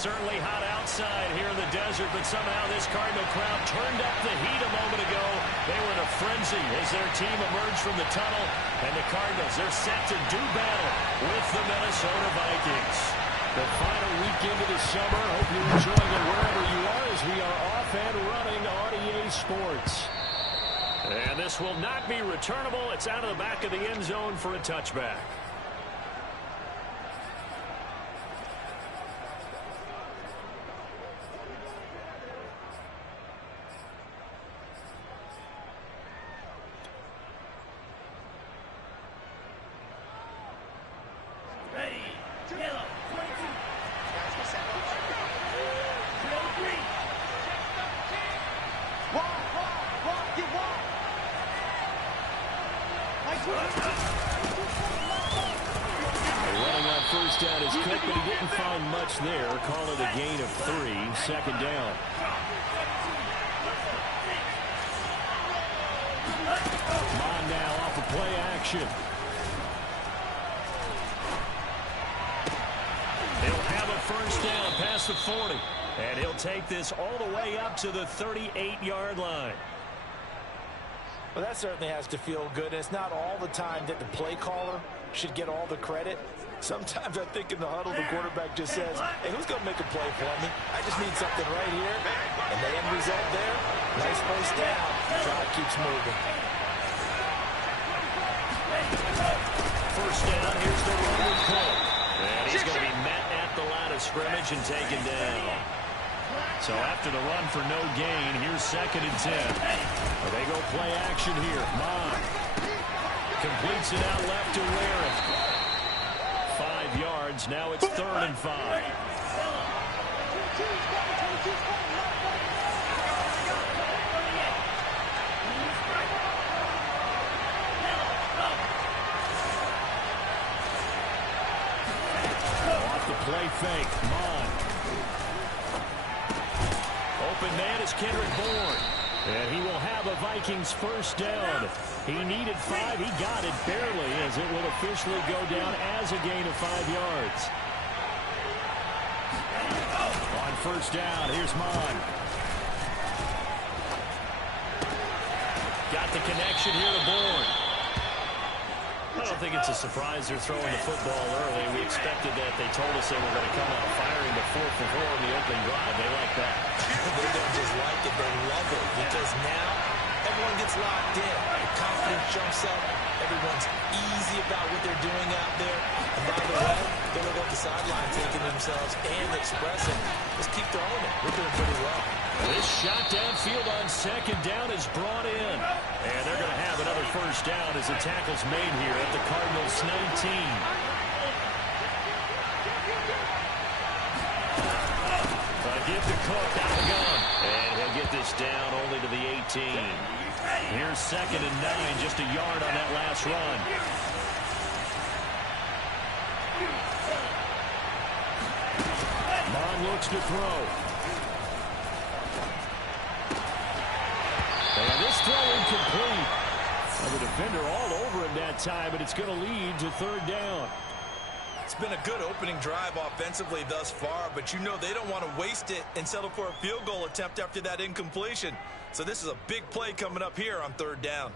certainly hot outside here in the desert, but somehow this Cardinal crowd turned up the heat a moment ago. They were in a frenzy as their team emerged from the tunnel, and the Cardinals, they're set to do battle with the Minnesota Vikings. The final week into the summer. Hope you're enjoying it wherever you are as we are off and running on EA Sports. And this will not be returnable. It's out of the back of the end zone for a touchback. There, call it a gain of 3, second down. Come on now, off of play action. He'll have a first down past the 40, and he'll take this all the way up to the 38-yard line. Well, that certainly has to feel good. It's not all the time that the play caller should get all the credit. Sometimes I think in the huddle, the quarterback just says, hey, who's going to make a play for me? I just need something right here. And the end result there, nice first down. Drive keeps moving. First down, here's the run call. And he's going to be met at the line of scrimmage and taken down. So after the run for no gain, here's 2nd and 10. Well, they go play action here. Mon completes it out left to Ware. 5 yards. Now it's 3rd and 5. Off the play fake. Mon. Open man is Kendrick Bourne. And he will have a Vikings first down. He needed 5. He got it barely as it will officially go down as a gain of 5 yards. On first down, here's Mon. Got the connection here to Bourne. I don't think it's a surprise they're throwing the football early. We expected that. They told us they were going to come out firing the 4th and 4 in the opening drive. They like that. They don't just like it, they love it. Because now everyone gets locked in. The confidence jumps up. Everyone's easy about what they're doing out there. And by the way, they're looking at the sideline taking themselves and expressing. Just keep throwing it. We're doing pretty well. This shot downfield on 2nd down is brought in. And they're going to have another first down as the tackle's made here at the Cardinals 19. Give to Cook out of the gun. And he'll get this down only to the 18. Here's 2nd and 9, just a yard on that last run. Mon looks to throw. And this throw incomplete. The defender all over him that time, but it's going to lead to 3rd down. It's been a good opening drive offensively thus far, but you know they don't want to waste it and settle for a field goal attempt after that incompletion. So this is a big play coming up here on 3rd down.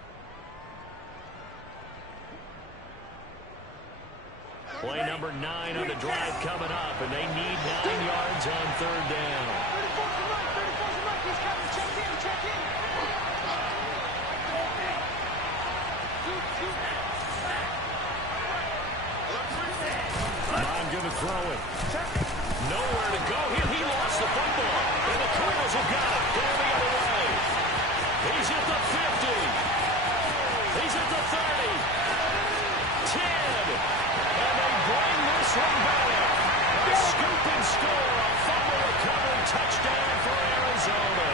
Play number 9 on the drive coming up, and they need 9 yards on 3rd down. Going to throw it. Nowhere to go here. He lost the football. And the Cardinals have got it. Going the other way. He's at the 50. He's at the 30. 10. And they bring this one back. A scoop and score. A fumble recovery touchdown for Arizona.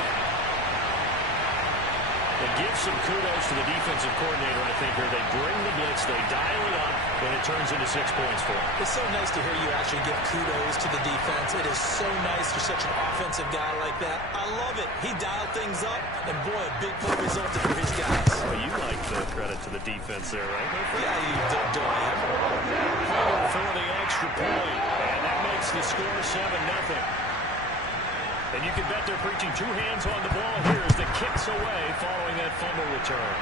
It gives some kudos to the defensive coordinator, I think, here. They bring the blitz, they dial it up, and it turns into 6 points for them. It's so nice to hear you actually give kudos to the defense. It is so nice for such an offensive guy like that. I love it. He dialed things up, and boy, a big play resulted for his guys. Well, you like the credit to the defense there, right? Yeah, you don't ever. For the extra point, and that makes It's the score 7-0. And you can bet they're preaching two hands on the ball here as the kick's away following that fumble return.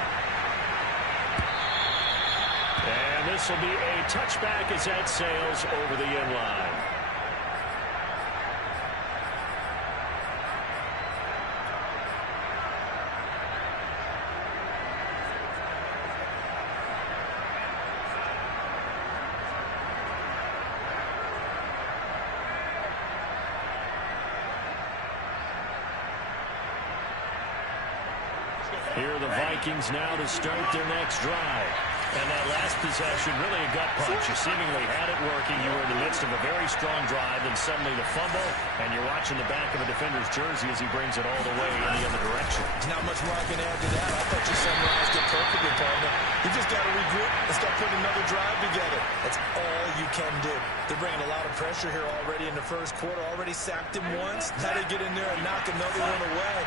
And this will be a touchback as that sails over the end line. Here are the Vikings now to start their next drive. And that last possession, really a gut punch. You seemingly had it working. You were in the midst of a very strong drive, and suddenly the fumble, and you're watching the back of a defender's jersey as he brings it all the way in the other direction. There's not much more I can add to that. I thought you summarized it perfectly, partner. You just got to regroup and start putting another drive together. That's all you can do. They're bringing a lot of pressure here already in the first quarter. Already sacked him once. Now they get in there and knock another one away.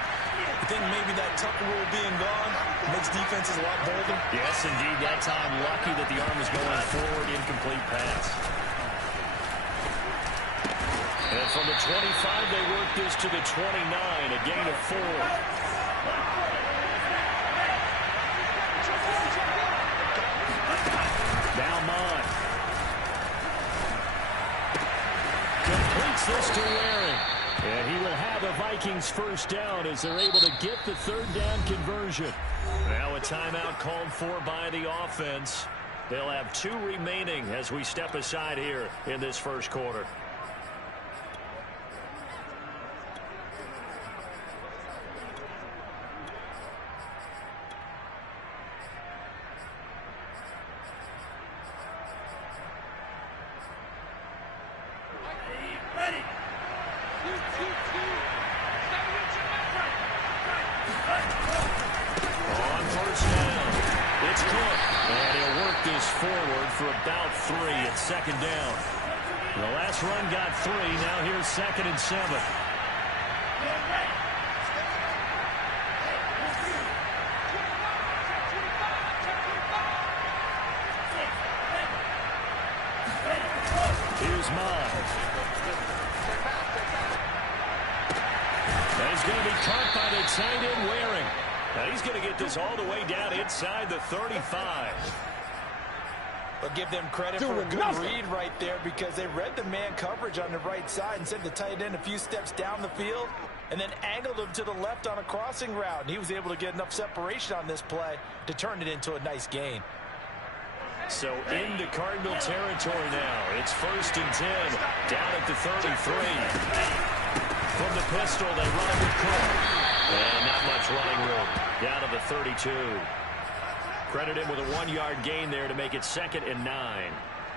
I think maybe that Tucker rule being gone makes defenses a lot bolder. Yes, indeed. That time, lucky that the arm was going forward. Incomplete pass. And from the 25, they work this to the 29, a gain of 4. Now Mond. Completes this to Waring. And he will have a Vikings first down as they're able to get the third down conversion. Now a timeout called for by the offense. They'll have 2 remaining as we step aside here in this first quarter. Forward for about 3 at second down. The last run got 3. Now here's 2nd and 7. Here's Mond. And he's going to be caught by the tight end Waring. Now he's going to get this all the way down inside the 35. But give them credit for a good read right there because they read the man coverage on the right side and sent the tight end a few steps down the field and then angled him to the left on a crossing route. And he was able to get enough separation on this play to turn it into a nice gain. So into Cardinal territory now. It's 1st and 10 down at the 33. From the pistol, they run with Cook. And not much running room. Down to the 32. Credit him with a 1-yard gain there to make it 2nd and 9.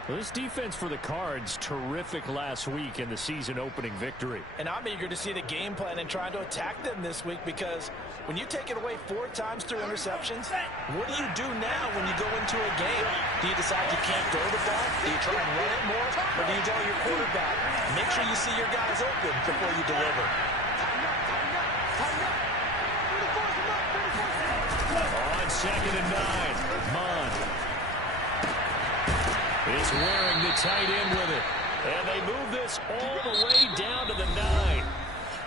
Well, this defense for the Cards, terrific last week in the season-opening victory. And I'm eager to see the game plan and trying to attack them this week because when you take it away 4 times through interceptions, what do you do now when you go into a game? Do you decide you can't throw the ball? Do you try and run it more? Or do you tell your quarterback, make sure you see your guys open before you deliver? On 2nd and 9, Mond is Waring the tight end with it. And they move this all the way down to the 9.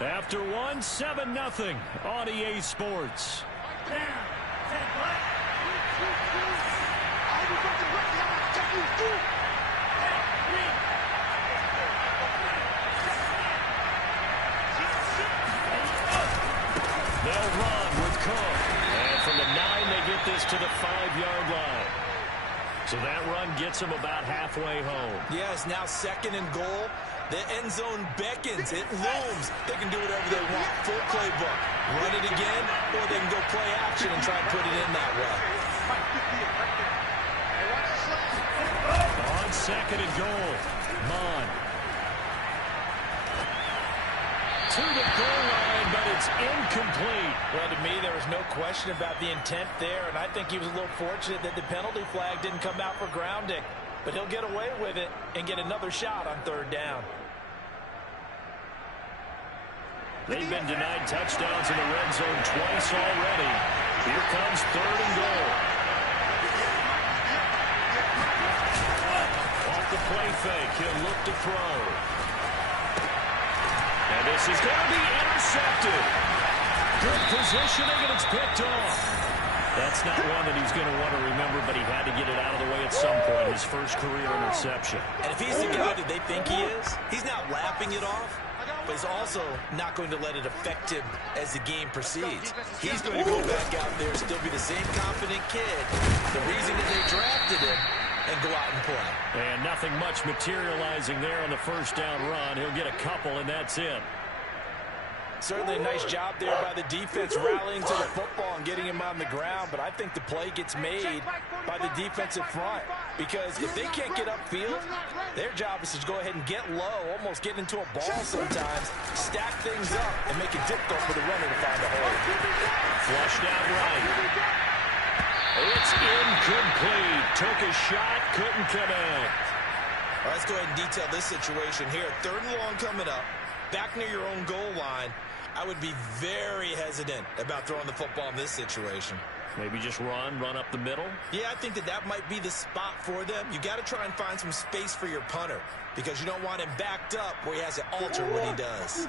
After 1, 7-0 on EA Sports. They'll run with Cook. And from the 9, they get this to the 5-yard line. So that run gets them about halfway home. Yeah, it's now 2nd and goal. The end zone beckons. It looms. They can do whatever they want. Full playbook. Run it again, or they can go play action and try and put it in that way. On 2nd and goal, Mond. To the goal line, but it's incomplete. Well, to me, there was no question about the intent there, and I think he was a little fortunate that the penalty flag didn't come out for grounding. But he'll get away with it and get another shot on 3rd down. They've been denied touchdowns in the red zone twice already. Here comes 3rd and goal. Off the play fake, he'll look to throw. This is going to be intercepted. Good positioning, and it's picked off. That's not one that he's going to want to remember, but he had to get it out of the way at some point, his first career interception. And if he's the guy that they think he is, he's not laughing it off, but he's also not going to let it affect him as the game proceeds. He's going to go back out there, still be the same confident kid, the reason that they drafted him, and go out and play. And nothing much materializing there on the first down run. He'll get a couple, and that's it. Certainly a nice job there by the defense rallying to the football and getting him on the ground, but I think the play gets made by the defensive front because if they can't get upfield, their job is to go ahead and get low, almost get into a ball sometimes, stack things up, and make it difficult for the runner to find a hole. Flushed out right. It's incomplete. Took a shot, couldn't connect. All right, let's go ahead and detail this situation here. 3rd and long coming up, back near your own goal line. I would be very hesitant about throwing the football in this situation. Maybe just run up the middle? Yeah, I think that might be the spot for them. You got to try and find some space for your punter because you don't want him backed up where he has to alter what he does.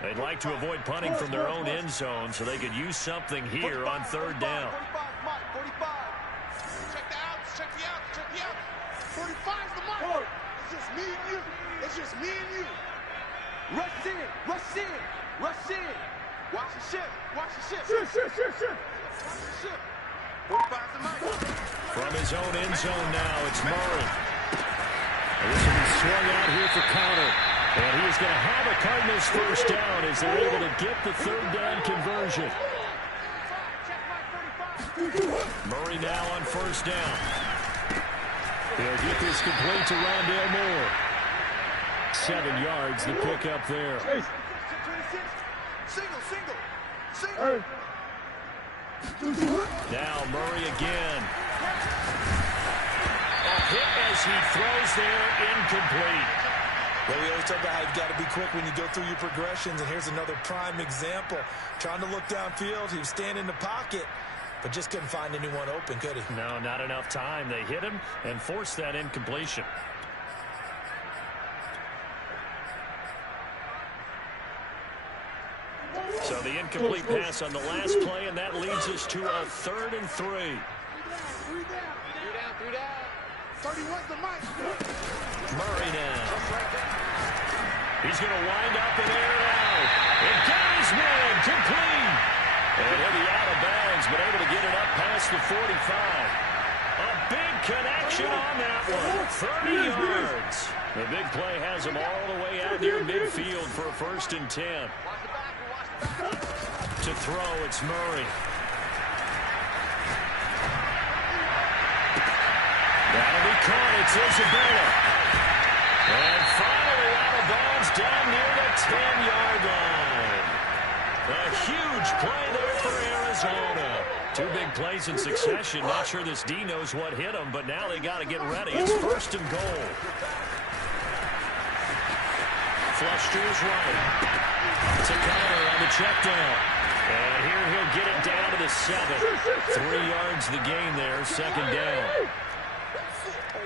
They'd like to avoid punting from their own end zone so they could use something here on 3rd down. 45. Check the outs, check the outs, check the outs. 45's the mark. It's just me and you. It's just me and you. Rush in, rush in, rush in. Watch the ship, watch the ship. Ship. Watch the ship. 45's the mark. From his own end zone now, it's Murray. And this will be swung out here for counter. And he is going to have a Cardinals first down as they're able to get the 3rd down conversion. Murray now on first down. He'll get this complete to Rondale Moore. 7 yards, the pickup there. Single. Now Murray again. A hit as he throws there, incomplete. Well, we always talk about how you've got to be quick when you go through your progressions, and here's another prime example. Trying to look downfield, he was standing in the pocket, but just couldn't find anyone open, could he? No, not enough time. They hit him and forced that incompletion. So the incomplete pass on the last play, and that leads us to a 3rd and 3. 3 down. 31's the mic. Murray now. He's going to wind up and air it out. And Gary's man complete. And he'll be out of bounds, but able to get it up past the 45. A big connection on that one. 30 yards. The big play has him all the way out near midfield for a 1st and 10. To throw, it's Murray. That'll be caught. It's Isabella. And finally out of bounds down near the 10-yard line. A huge play there for Arizona. 2 big plays in succession. Not sure this D knows what hit him, but now they got to get ready. It's 1st and goal. Flush to his right. To Connor on the check down. And here he'll get it down to the 7. 3 yards the gain there, 2nd down.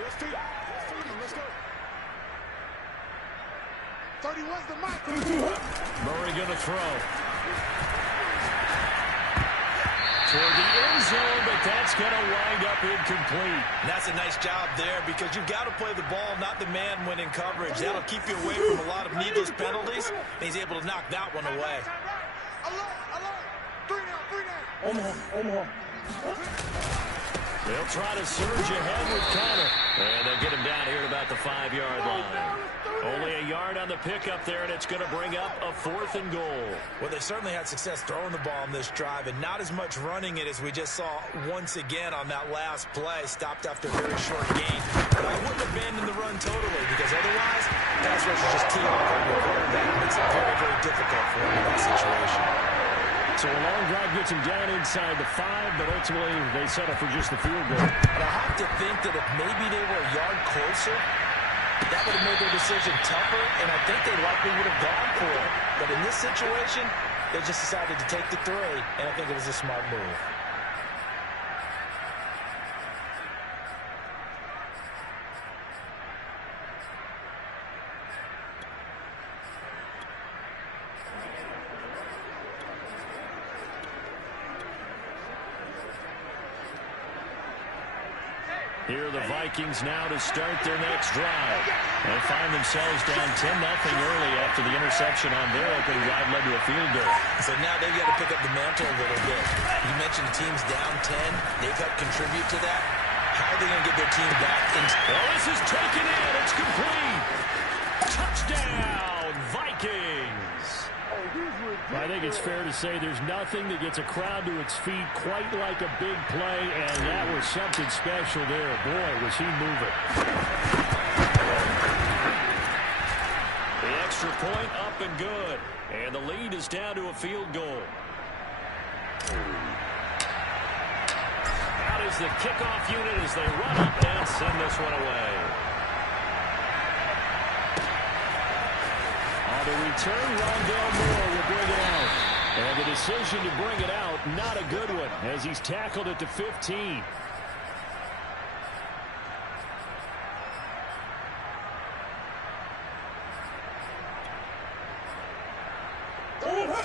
Let's go. 31's the mic. Murray going to throw. Toward the end zone, but that's going to wind up incomplete. And that's a nice job there because you've got to play the ball, not the man when in coverage. That'll keep you away from a lot of needless penalties. And he's able to knock that one away. Alert. 3 down. Omaha. They'll try to surge ahead with Connor. And they'll get him down here at about the 5-yard line. Only a yard on the pickup there, and it's going to bring up a 4th and goal. Well, they certainly had success throwing the ball on this drive, and not as much running it as we just saw once again on that last play. Stopped after a very short gain. But I wouldn't abandon the run totally, because otherwise, pass rush is just tee off on your quarterback. It makes it very, very difficult for him in that situation. So a long drive gets him down inside the 5, but ultimately they settle for just the field goal. And I have to think that if maybe they were a yard closer, that would have made their decision tougher, and I think they likely would have gone for it. But in this situation, they just decided to take the 3, and I think it was a smart move. Here are the Vikings now to start their next drive. They find themselves down 10-0 early after the interception on their opening drive led to a field goal. So now they've got to pick up the mantle a little bit. You mentioned the team's down 10. They've helped contribute to that. How are they going to get their team back into... Oh, this is taken in. It's complete. Touchdown, Vikings. I think it's fair to say there's nothing that gets a crowd to its feet quite like a big play, and that was something special there. Boy, was he moving. The extra point up and good, and the lead is down to a field goal. Out is the kickoff unit as they run up and send this one away. On the return, Rondell Moore will bring it out. And the decision to bring it out, not a good one, as he's tackled at the 15.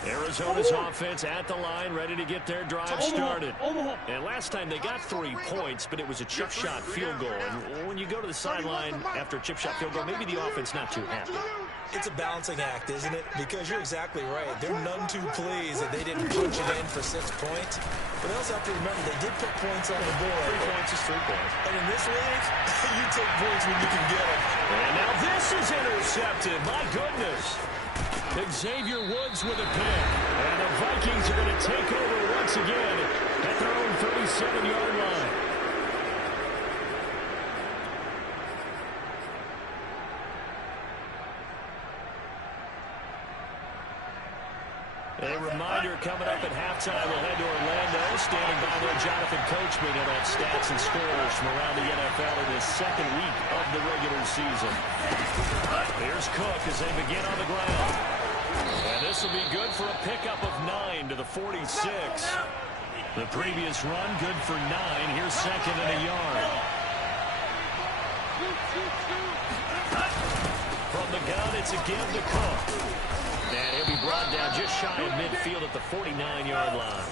Arizona's offense at the line, ready to get their drive started. And last time they got 3 points, but it was a chip shot field goal. And when you go to the sideline after a chip shot field goal, maybe the offense not too happy. It's a balancing act, isn't it? Because you're exactly right. They're none too pleased that they didn't punch it in for 6 points. But they also have to remember they did put points on the board. 3 points is 3 points. And in this league, you take points when you can get them. And now this is intercepted. My goodness. Xavier Woods with a pick. And the Vikings are going to take over once again at their own 37-yard line. A reminder coming up at halftime, we'll head to Orlando. Standing by there, Jonathan Coachman on stats and scores from around the NFL in his second week of the regular season. Here's Cook as they begin on the ground. And this will be good for a pickup of 9 to the 46. The previous run, good for 9. Here's second and a yard. From the gun, it's a give to Cook. And he'll be brought down just shy of midfield at the 49-yard line.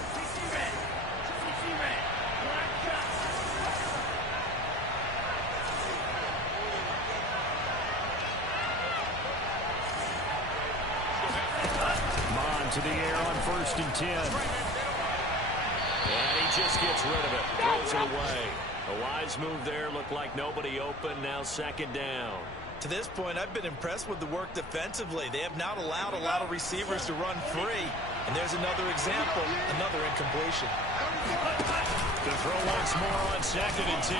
Mon to the air on 1st and 10. And he just gets rid of it. Throws it away. A wise move there. Looked like nobody open. Now 2nd down. To this point, I've been impressed with the work defensively. They have not allowed a lot of receivers to run free. And there's another example, another incompletion. The throw once more on 2nd and 10.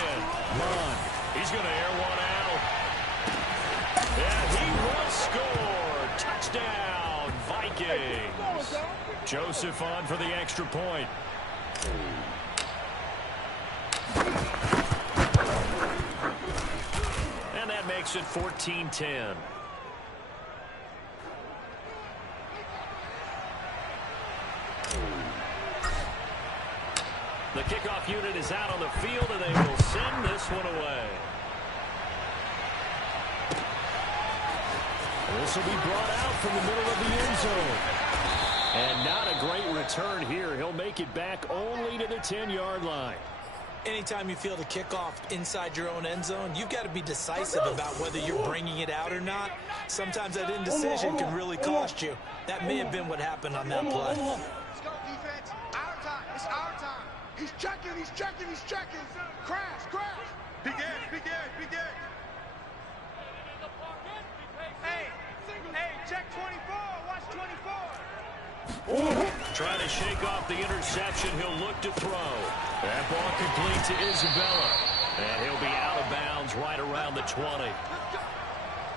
Mon, he's going to air one out. And he will score. Touchdown, Vikings. Joseph on for the extra point. Makes it 14-10. The kickoff unit is out on the field, and they will send this one away. This will be brought out from the middle of the end zone. And not a great return here. He'll make it back only to the 10-yard line. Anytime you feel the kickoff inside your own end zone, you've got to be decisive about whether you're bringing it out or not. Sometimes that indecision can really cost you. That may have been what happened on that play. Let's go, defense. Our time. It's our time. He's checking. He's checking. He's checking. Crash. Crash. Begin. Hey, check 24. Watch 24. Trying to shake off the interception. He'll look to throw. That ball complete to Isabella. And he'll be out of bounds right around the 20.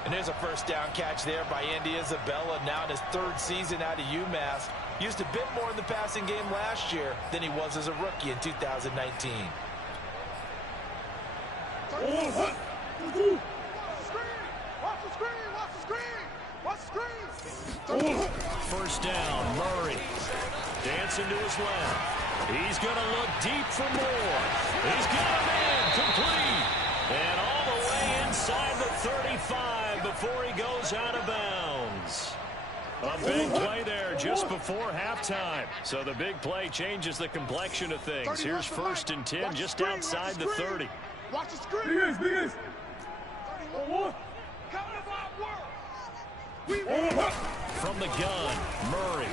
And there's a first down catch there by Andy Isabella, now in his 3rd season out of UMass. Used a bit more in the passing game last year than he was as a rookie in 2019. First down, Murray. Dancing to his left. He's going to look deep for more. He's got a man complete. And all the way inside the 35 before he goes out of bounds. A big play there just before halftime. So the big play changes the complexion of things. Here's 1st and 10 just outside the 30. Watch the screen. Biggest. Come to my world. From the gun, Murray.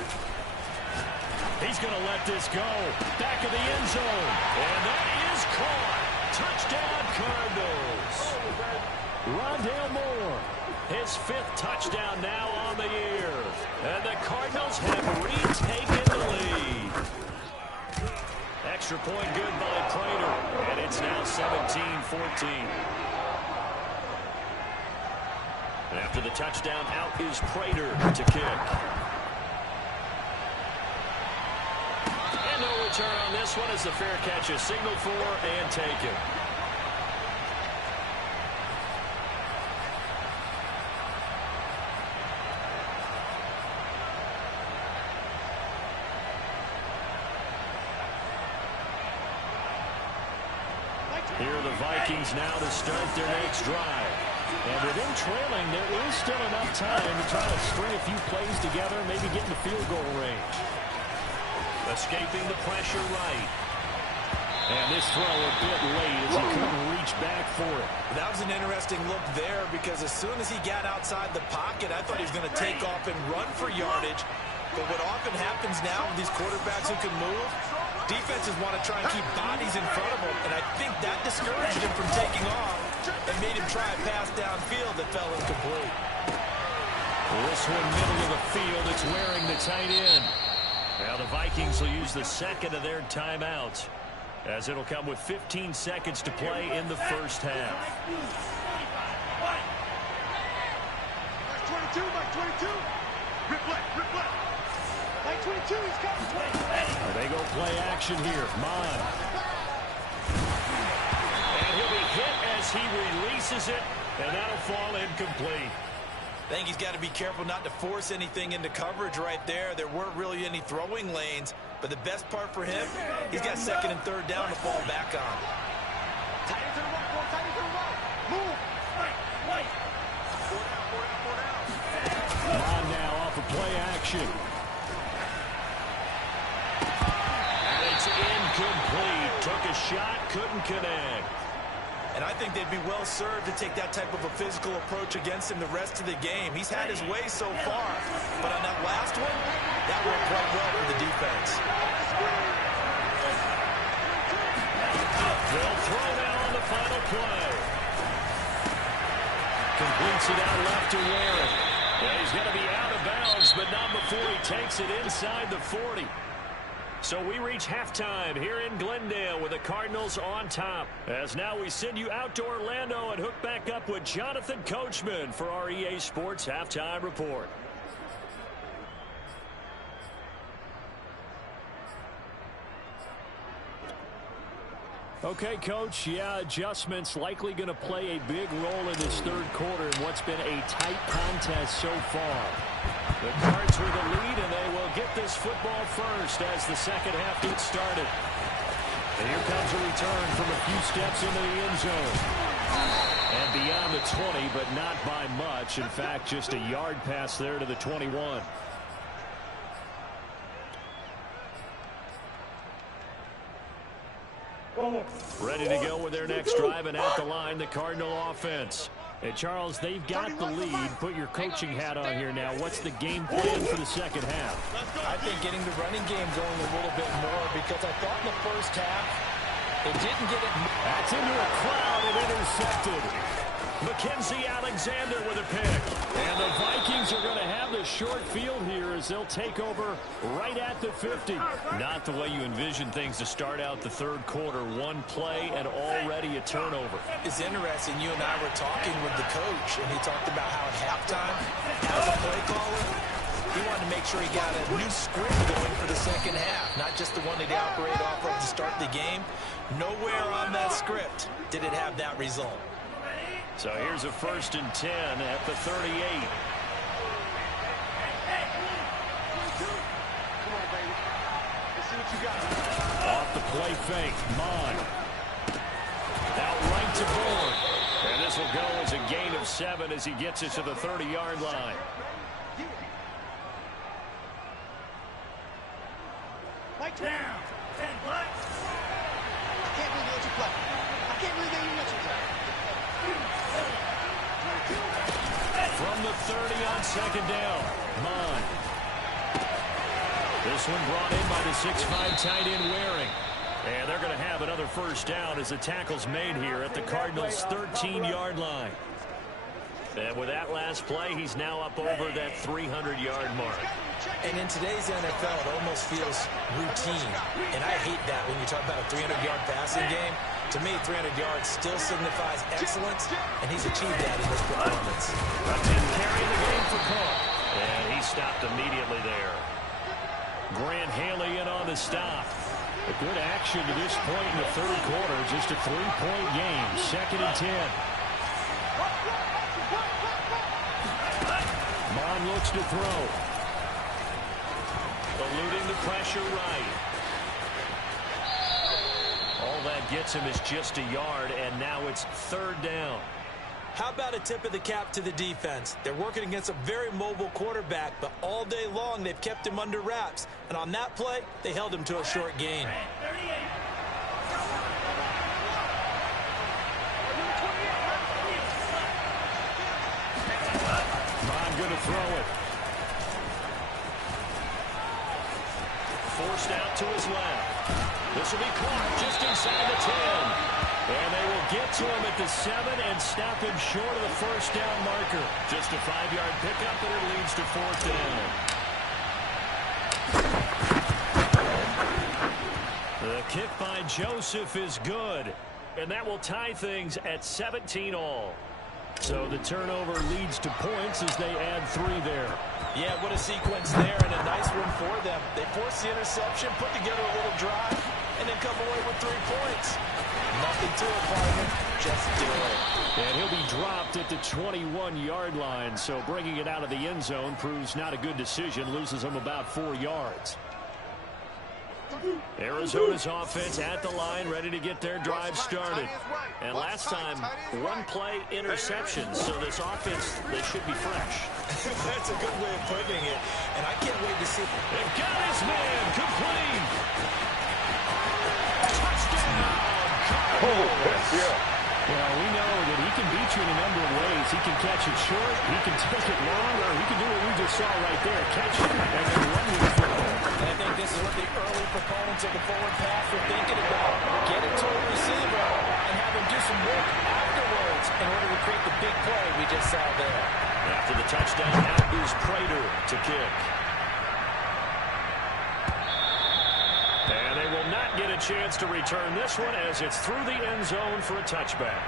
He's going to let this go. Back of the end zone. And that is caught. Touchdown, Cardinals. Rondale Moore, his 5th touchdown now on the year. And the Cardinals have retaken the lead. Extra point good by Prater. And it's now 17-14. After the touchdown, out is Prater to kick. And no return on this one as the fair catch is signaled for and taken. Here are the Vikings now to start their next drive. And with them trailing, there is still enough time to try to string a few plays together and maybe get in the field goal range. Escaping the pressure right. And this throw a bit late as he couldn't reach back for it. That was an interesting look there because as soon as he got outside the pocket, I thought he was going to take off and run for yardage. But what often happens now with these quarterbacks who can move, defenses want to try and keep bodies in front of them, and I think that discouraged him from taking off and made him try a pass downfield that fell incomplete. This one middle of the field, it's wearing the tight end. Now the Vikings will use the second of their timeouts as it'll come with 15 seconds to play in the first half. Mike 22, Mike 22. Rip left. Mike 22, he's coming. They go play action here. Mon. And he'll be hit as he releases it, and that'll fall incomplete. I think he's got to be careful not to force anything into coverage right there. There weren't really any throwing lanes, but the best part for him, he's got 2nd and 3rd down to fall back on. Tight end to the right, boy. Tight end to the right. Move. Right. 4 down. Mon now off of play action. And it's incomplete. Took a shot, couldn't connect. And I think they'd be well served to take that type of a physical approach against him the rest of the game. He's had his way so far, but on that last one, that worked quite well for the defense. They'll throw now on the final play. Completes it out left to Warren. Well, he's going to be out of bounds, but not before he takes it inside the 40. So we reach halftime here in Glendale with the Cardinals on top. As now we send you out to Orlando and hook back up with Jonathan Coachman for our EA Sports Halftime Report. Okay, Coach, adjustments likely going to play a big role in this third quarter in what's been a tight contest so far. The Cards with the lead, and they will get this football first as the second half gets started. And here comes a return from a few steps into the end zone. And beyond the 20, but not by much. In fact, just a yard pass there to the 21. Ready to go with their next drive, and at the line, the Cardinal offense. And Charles, they've got the lead. Put your coaching hat on here now. What's the game plan for the second half? I think getting the running game going a little bit more, because I thought in the first half it didn't get it. That's into a crowd and intercepted. Mackenzie Alexander with a pick. And the Vikings are going to have the short field here as they'll take over right at the 50. Not the way you envision things to start out the third quarter. One play and already a turnover. It's interesting. You and I were talking with the coach, and he talked about how at halftime, as a play caller, he wanted to make sure he got a new script going for the second half, not just the one that he operated off of to start the game. Nowhere on that script did it have that result. So here's a 1st and 10 at the 38. Come on, baby. Let's see what you got. Off the play fake, Mon. Out right to Bourne. And this will go as a gain of 7 as he gets it to the 30-yard line. Right down. I can't believe they let you play. I can't believe they even let you From the 30 on second down, Mon. This one brought in by the 6'5" tight end Waring. And they're going to have another first down as the tackle's made here at the Cardinals' 13-yard line. And with that last play, he's now up over that 300-yard mark. And in today's NFL, it almost feels routine. And I hate that when you talk about a 300-yard passing game. To me, 300 yards still signifies excellence, and he's achieved that in this performance. A 10 carry in the game for Cook. And he stopped immediately there. Grant Haley in on the stop. A good action to this point in the third quarter. Just a 3-point game. 2nd and 10. Mon looks to throw. Eluding the pressure right. All that gets him is just a yard, and now it's 3rd down. How about a tip of the cap to the defense? They're working against a very mobile quarterback, but all day long they've kept him under wraps. And on that play, they held him to a short gain. Mon going to throw it. Forced out to his left. This will be Clark just inside the 10. And they will get to him at the 7 and stop him short of the first down marker. Just a 5-yard pickup, and it leads to 4th down. The kick by Joseph is good. And that will tie things at 17 all. So the turnover leads to points as they add 3 there. Yeah, what a sequence there, and a nice one for them. They force the interception, put together a little drive, and then come away with 3 points. Nothing to it, partner. Just do it. And he'll be dropped at the 21-yard line, so bringing it out of the end zone proves not a good decision. Loses him about 4 yards. Arizona's offense at the line, ready to get their drive started. And last time, 1-play interception, so this offense, they should be fresh. That's a good way of putting it, and I can't wait to see. They've got his man, complete. Touchdown. Well, we know that he can beat you in a number of ways. He can catch it short, he can take it long, or he can do what we just saw right there, catch it and then run with the football. And I think this is what the early proponents of the forward pass were thinking about. Get it to a receiver and have him do some work afterwards in order to create the big play we just saw there. After the touchdown, out is Prater to kick. And they will not get a chance to return this one as it's through the end zone for a touchback.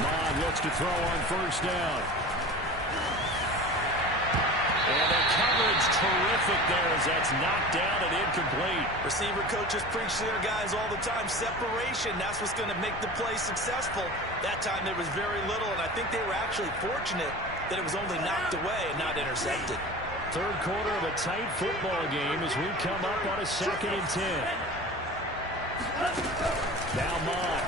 Mon looks to throw on first down. And the coverage terrific there as that's knocked down and incomplete. Receiver coaches preach to their guys all the time. Separation, that's what's going to make the play successful. That time there was very little, and I think they were actually fortunate that it was only knocked away and not intercepted. Third quarter of a tight football game as we come up on a 2nd and 10. Now Mon.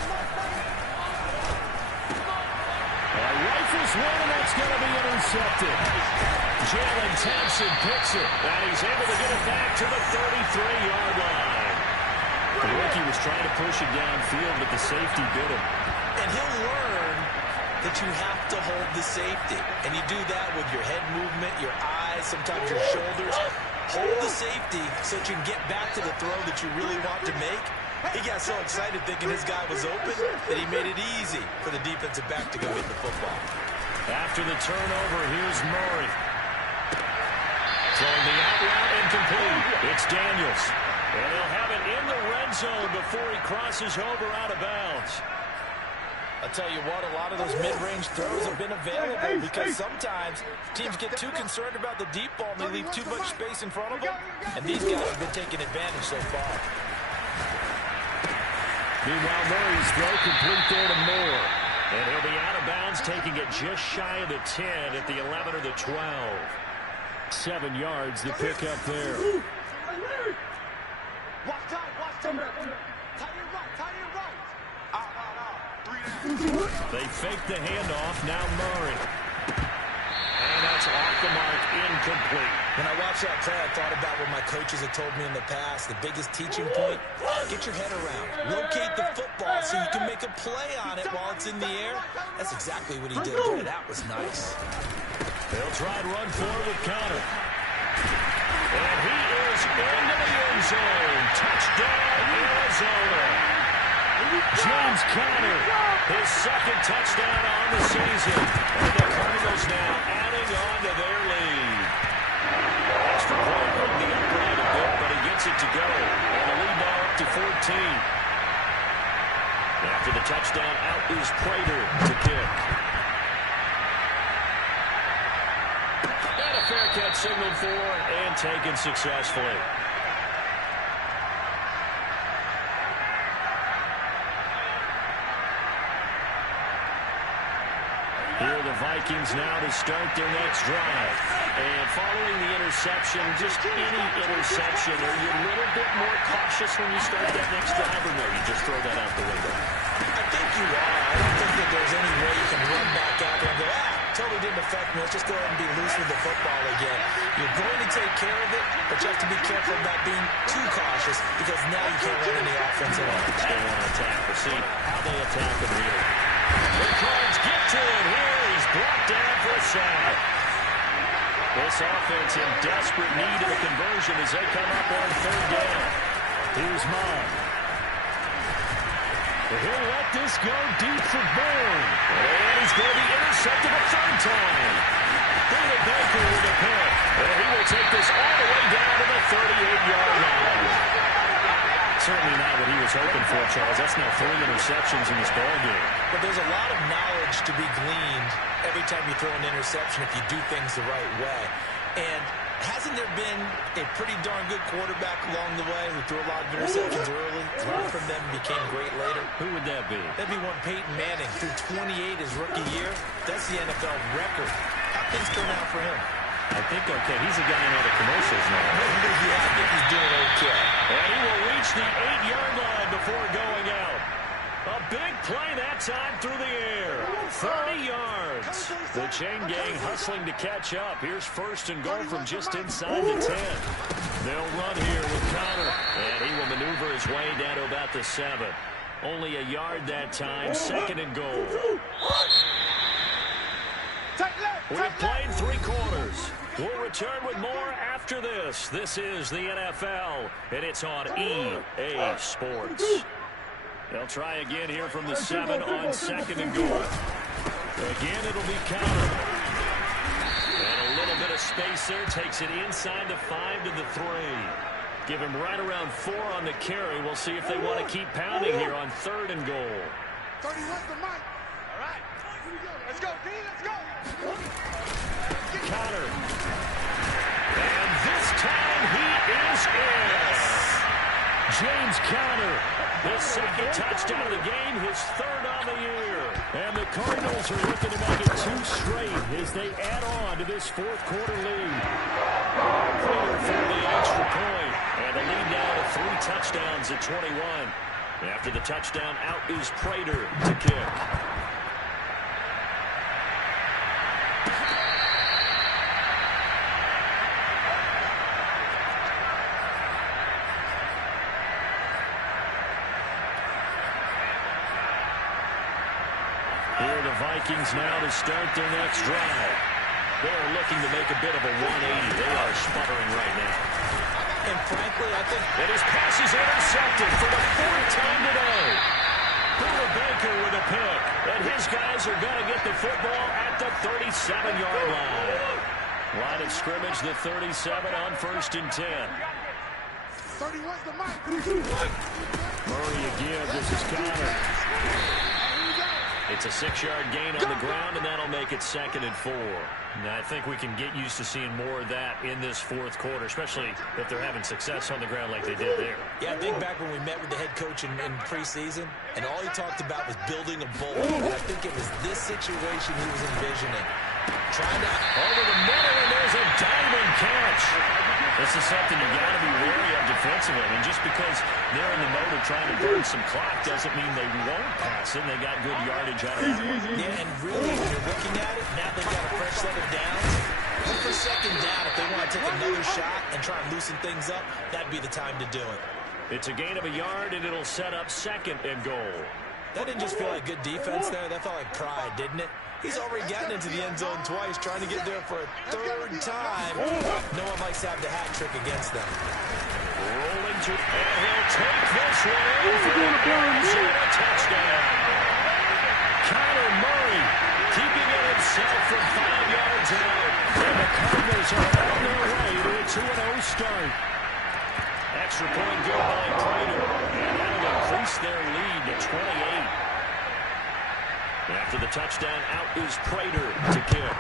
Rifles one, and that's going to be intercepted. Jalen Thompson picks it, and he's able to get it back to the 33-yard line. The rookie was trying to push it downfield, but the safety bit him. And he'll learn that you have to hold the safety. And you do that with your head movement, your eyes, sometimes your shoulders. Hold the safety so that you can get back to the throw that you really want to make. He got so excited thinking his guy was open that he made it easy for the defensive back to go get the football. After the turnover, here's Murray. Throwing the out route incomplete. It's Daniels. And he'll have it in the red zone before he crosses over out of bounds. I'll tell you what, a lot of those mid-range throws have been available because sometimes teams get too concerned about the deep ball and they leave too much space in front of them. And these guys have been taking advantage so far. Meanwhile, Murray's throw complete there to Moore. And he'll be out of bounds, taking it just shy of the 10 at the 11 or the 12. 7 yards, the pickup there. Watch time, watch time. Tie it right, tie it right. They fake the handoff. Now Murray. And that's off the mark, incomplete. When I watched that play, I thought about what my coaches had told me in the past. The biggest teaching point, get your head around. Locate the football so you can make a play on it while it's in the air. That's exactly what he did there. That was nice. They'll try and run forward with Connor. And he is into the end zone. Touchdown, Arizona. James Conner, his second touchdown on the season. And the Cardinals now adding on to their lead. Extra point hung the upright a bit, but he gets it to go. And the lead now up to 14. After the touchdown, out is Prater to kick. And a fair catch signaled for and taken successfully. Here are the Vikings now to start their next drive. And following the interception, just any interception, are you a little bit more cautious when you start that next drive, or no, you just throw that out the window? I think you are. I don't think that there's any way you can run back out there and go, totally didn't affect me. Let's just go ahead and be loose with the football again. You're going to take care of it, but you have to be careful about being too cautious because now you can't run any offense at all. Stay on attack. We'll see how they attack him here. The Cards get to it here. He's brought down for a sack. This offense in desperate need of a conversion as they come up on third down. Here's Mott. He'll let this go deep for Bourne. And he's going to be intercepted a third time. Through the Baker with a pick. And he will take this all the way down to the 38-yard line. Certainly not what he was hoping for, Charles. That's now 3 interceptions in this ballgame. But there's a lot of knowledge to be gleaned every time you throw an interception if you do things the right way. And hasn't there been a pretty darn good quarterback along the way who threw a lot of interceptions early, learned from them, became great later? Who would that be? That'd be one Peyton Manning, threw 28 his rookie year. That's the NFL record. How things turn out for him? I think okay. He's a guy in all the commercials now. Yeah, I think he's doing okay. And he will reach the 8-yard line before going out. A big play that time through the air. 30 yards. The chain gang hustling to catch up. Here's first and goal from just inside the 10. They'll run here with Connor. And he will maneuver his way down to about the 7. Only a yard that time. Second and goal. We have played 3 quarters. We'll return with more after this. This is the NFL, and it's on EA Sports. They'll try again here from the 7 on second and goal. Again, it'll be Connor. And a little bit of space there. Takes it inside the 5 to the 3. Give him right around 4 on the carry. We'll see if they want to keep pounding here on third and goal. 31's the mic. All right. Let's go, D. Let's go. Connor. And this time he is in. James Conner, his second touchdown of the game, his third on the year. And the Cardinals are looking to make it 2 straight as they add on to this fourth quarter lead. Prater for the extra point. And the lead now to 3 touchdowns at 21. After the touchdown, out is Prater to kick. Here are the Vikings now to start their next drive. They're looking to make a bit of a 180. They are sputtering right now. And frankly, I think that his pass is intercepted for the 4th time today. Buda Baker with a pick. And his guys are going to get the football at the 37-yard line. Line of scrimmage, the 37 on 1st and 10. 31's the mic. Murray again. This is Connor. It's a 6-yard gain on the ground, and that'll make it 2nd and 4. Now, I think we can get used to seeing more of that in this fourth quarter, especially if they're having success on the ground like they did there. Yeah, I think back when we met with the head coach in preseason, and all he talked about was building a bowl. And I think it was this situation he was envisioning. Trying to over the middle, and there's a diving catch. This is something you got to be wary of defensively. And just because they're in the mode of trying to burn some clock doesn't mean they won't pass it. They got good yardage out of that one. Yeah, and really, when you're looking at it, now they've got a fresh set of downs. Look for second down. If they want to take another shot and try and loosen things up, that'd be the time to do it. It's a gain of a yard, and it'll set up 2nd and goal. That didn't just feel like good defense there. That felt like pride, didn't it? He's already gotten into the end zone twice, trying to get there for a 3rd time. No one likes to have the hat trick against them. Rolling to, and he'll take this one in for the Arizona touchdown. Kyler Murray keeping it himself from 5 yards out. And the Cardinals are on their way to a 2-0 start. Extra point good by Prater. And that'll increase their lead to 28. After the touchdown, out is Prater to kick.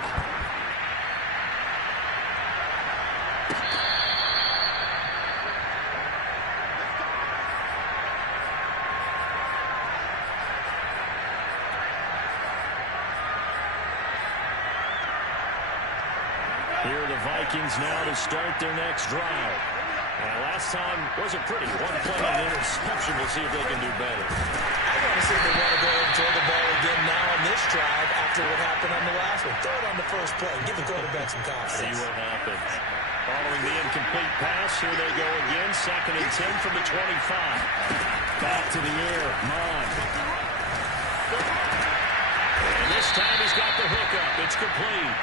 Here are the Vikings now to start their next drive. And last time wasn't pretty. One play on the interception. We'll see if they can do better. I want to see if they want to go ahead and throw the ball again now on this drive after what happened on the last one. Throw it on the first play. Give the quarterback some confidence. See what happens. Following the incomplete pass, here they go again. 2nd and 10 from the 25. Back to the air. Mon. And this time he's got the hook up. It's complete.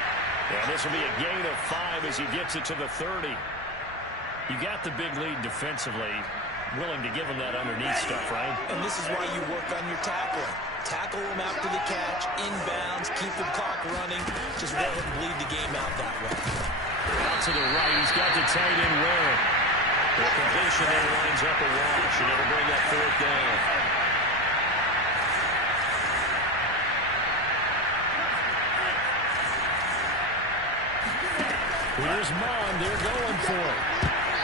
And this will be a gain of 5 as he gets it to the 30. You got the big lead defensively. Willing to give them that underneath stuff, right? And this is why you work on your tackling. Tackle them after the catch, inbounds, keep the clock running. Just let him bleed the game out that way. Out to the right, he's got the tight end Ware. The completion there lines up a wash, and it'll bring that 4th down. Here's Mon, they're going for it.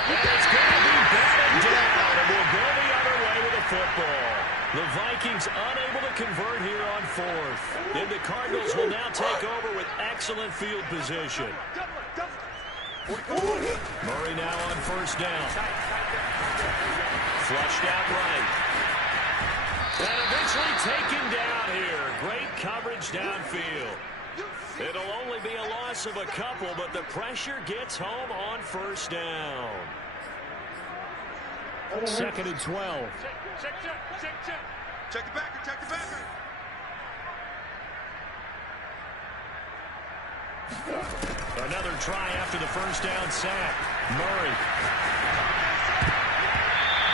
And it's going to be batted down, and we'll go the other way with the football. The Vikings unable to convert here on 4th. And the Cardinals will now take over with excellent field position. Murray now on 1st down. Flushed out right. And eventually taken down here. Great coverage downfield. It'll only be a loss of a couple, but the pressure gets home on 1st down. 2nd and 12. Check the backer, check the backer. Another try after the 1st down sack. Murray.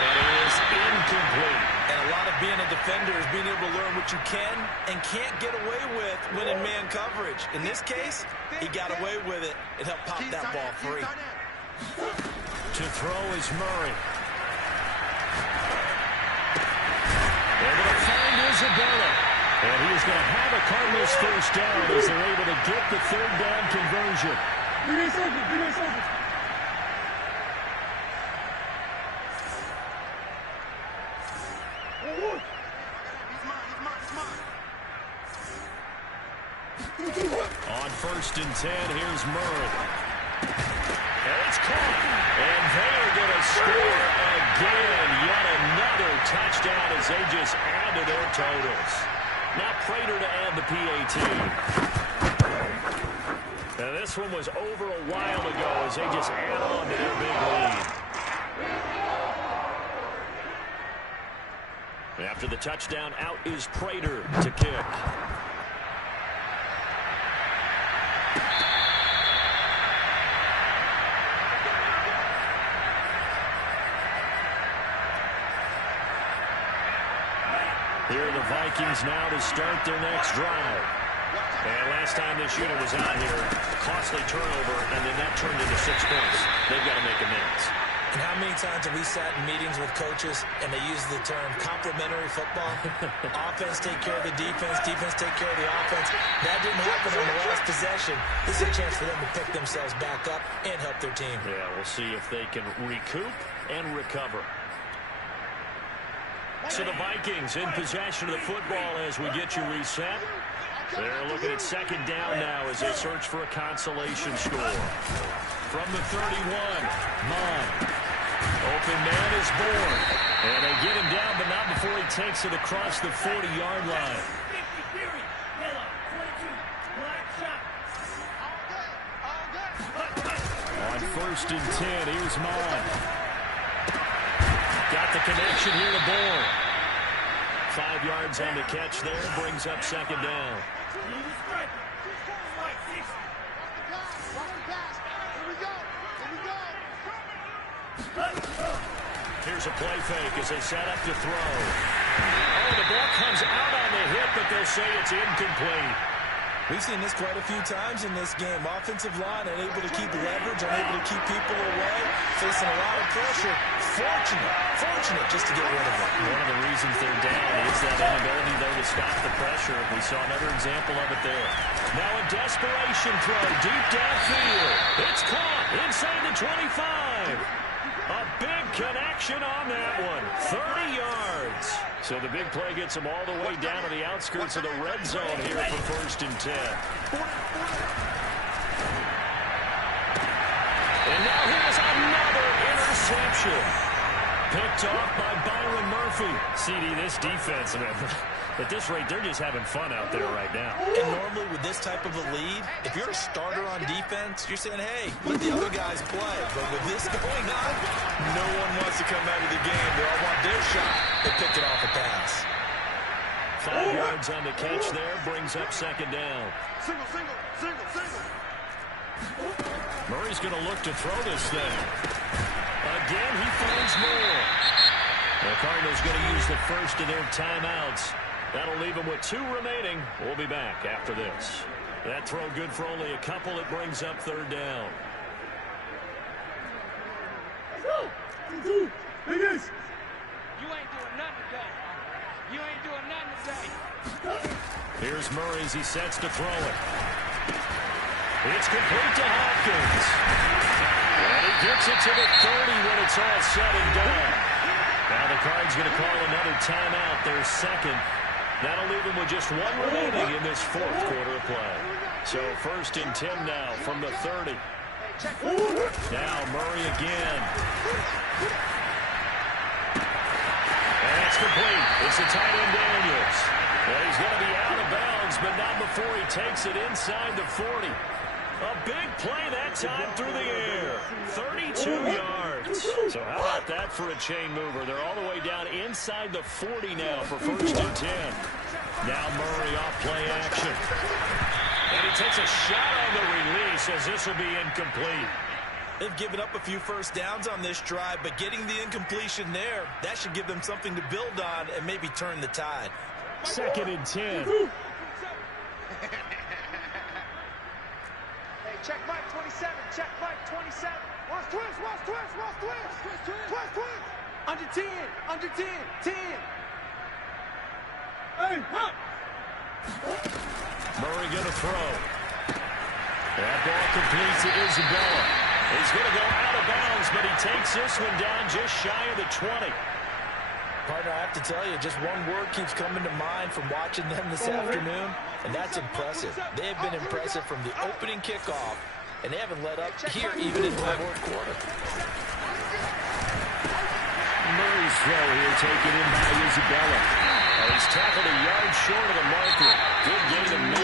That is incomplete. And a lot of being a defender is being able to learn what you can and can't get away with when in man coverage. In this case, he got away with it and helped pop that ball free. To throw is Murray. Able to find Isabella. And he is going to have a Cardinals 1st down as they're able to get the 3rd down conversion. On 1st and 10, here's Murray. And it's caught. And they're going to score again. Yet another touchdown as they just add to their totals. Now Prater to add the PAT. Now this one was over a while ago as they just add on to their big lead. After the touchdown, out is Prater to kick. Here are the Vikings now to start their next drive. And last time this unit was out here, costly turnover, and then that turned into 6 points. They've got to make amends. And how many times have we sat in meetings with coaches and they use the term complementary football? Offense take care of the defense, defense take care of the offense. That didn't happen on the last possession. This is a chance for them to pick themselves back up and help their team. Yeah, we'll see if they can recoup and recover. So the Vikings in possession of the football as we get you reset. They're looking at 2nd down now as they search for a consolation score. from the 31. Mon. Open man is born. And they get him down, but not before he takes it across the 40-yard line. On 1st and 10, here's Mon. Got the connection here to Bourne. 5 yards on the catch there, brings up 2nd down. Here's a play fake as they set up to throw. Oh, the ball comes out on the hit, but they'll say it's incomplete. We've seen this quite a few times in this game. Offensive line unable to keep leverage, unable to keep people away, facing a lot of pressure. Fortunate just to get rid of it. One of the reasons they're down is that inability, though, to stop the pressure. We saw another example of it there. Now a desperation throw deep downfield. It's caught inside the 25. A big connection on that one. 30 yards. So the big play gets them all the way down to the outskirts of the red zone here for 1st and 10. And now here's another interception. Picked off by Byron Murphy. CD, this defense, man, at this rate, they're just having fun out there right now. And normally with this type of a lead, if you're a starter on defense, you're saying, hey, let the other guys play. But with this going on, no one wants to come out of the game. They all want their shot. They picked it off a pass. 5 yards on the catch there, brings up 2nd down. Single. Murray's going to look to throw this thing. Again, he finds more. The Cardinals going to use the first of their timeouts. That'll leave them with 2 remaining. We'll be back after this. That throw good for only a couple. It brings up 3rd down. You ain't doing nothing today. You ain't doing nothing today. Here's Murray as he sets to throw it. It's complete to Hopkins. And he gets it to the 30 when it's all said and done. Now the Cards going to call another timeout, their 2nd. That'll leave them with just 1 remaining in this 4th quarter of play. So 1st and 10 now from the 30. Now Murray again. And that's complete. It's the tight end Daniels. Well, he's going to be out of bounds, but not before he takes it inside the 40. A big play that time through the air. 32 yards. So how about that for a chain mover? They're all the way down inside the 40 now for 1st and 10. Now Murray off play action. And he takes a shot on the release as this will be incomplete. They've given up a few first downs on this drive, but getting the incompletion there, that should give them something to build on and maybe turn the tide. 2nd and 10. Check Mike 27. Check Mike 27. Watch twist. Under 10. 10. Hey, huh. Murray going to throw. That ball completes to Isabella. He's going to go out of bounds, but he takes this one down just shy of the 20. Partner, I have to tell you, just one word keeps coming to mind from watching them this afternoon, and that's impressive. They have been impressive from the opening kickoff, and they haven't let up here even in the 4th quarter. Murray's throw here taken in by Isabella. And he's tackled a yard short of the marker. Good gain of 9